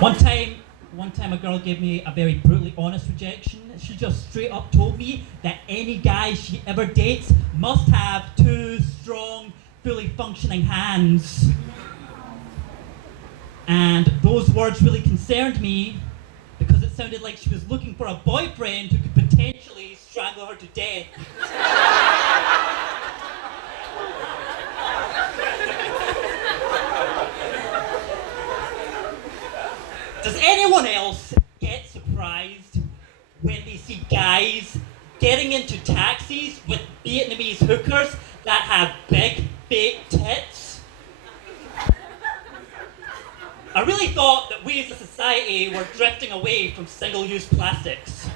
One time a girl gave me a very brutally honest rejection. She just straight up told me that any guy she ever dates must have two strong, fully functioning hands. And those words really concerned me because it sounded like she was looking for a boyfriend who could potentially strangle her to death. Does anyone else get surprised when they see guys getting into taxis with Vietnamese hookers that have big, fake tits? I really thought that we as a society were drifting away from single-use plastics.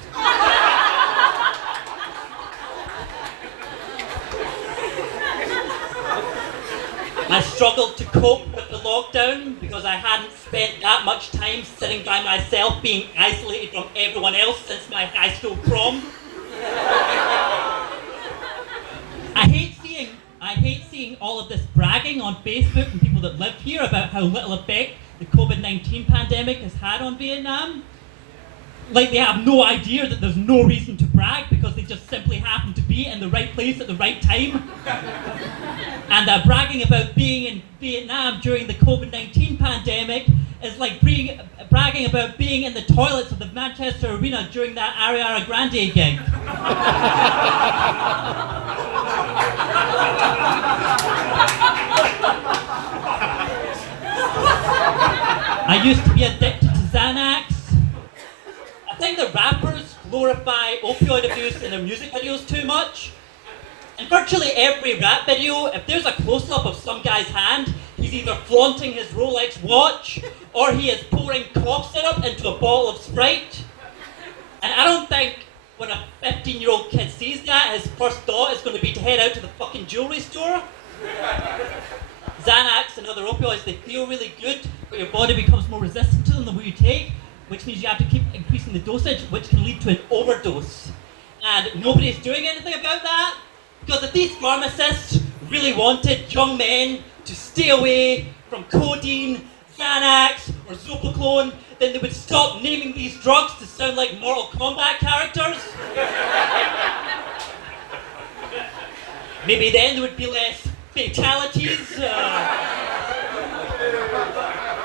I struggled to cope with the lockdown because I hadn't spent that much time sitting by myself being isolated from everyone else since my high school prom. I hate seeing all of this bragging on Facebook from people that live here about how little effect the COVID-19 pandemic has had on Vietnam. Like they have no idea that there's no reason to brag because they just simply happen to be in the right place at the right time. And bragging about being in Vietnam during the COVID-19 pandemic is like bragging about being in the toilets of the Manchester Arena during that Ariana Grande gig. I used to be addicted to Xanax. I think the rappers glorify opioid abuse in their music videos too much. In virtually every rap video, if there's a close-up of some guy's hand, he's either flaunting his Rolex watch or he is pouring cough syrup into a bottle of Sprite. And I don't think when a 15-year-old kid sees that, his first thought is going to be to head out to the fucking jewelry store. Xanax and other opioids, they feel really good, but your body becomes more resistant to them the more you take, which means you have to keep increasing the dosage, which can lead to an overdose. And nobody's doing anything about that. Because if these pharmacists really wanted young men to stay away from codeine, Xanax, or Zopiclone, then they would stop naming these drugs to sound like Mortal Kombat characters. Maybe then there would be less fatalities.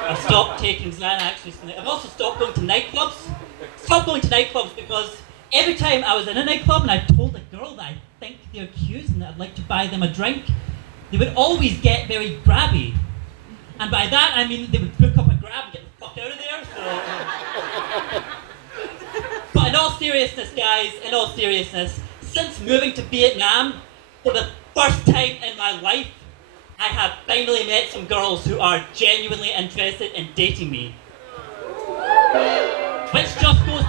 I've stopped taking Xanax recently. I've also stopped going to nightclubs. Stopped going to nightclubs because every time I was in a nightclub and I told a girl that I think they're cute and that I'd like to buy them a drink, they would always get very grabby. And by that I mean they would book up a grab and get the fuck out of there, so... But in all seriousness, guys, since moving to Vietnam, for the first time in my life, I have finally met some girls who are genuinely interested in dating me. Which just goes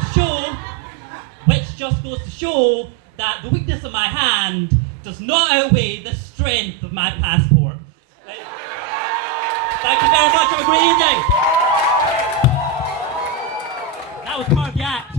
to show that the weakness of my hand does not outweigh the strength of my passport. Right? Thank you very much. Have a great evening. That was part of the act.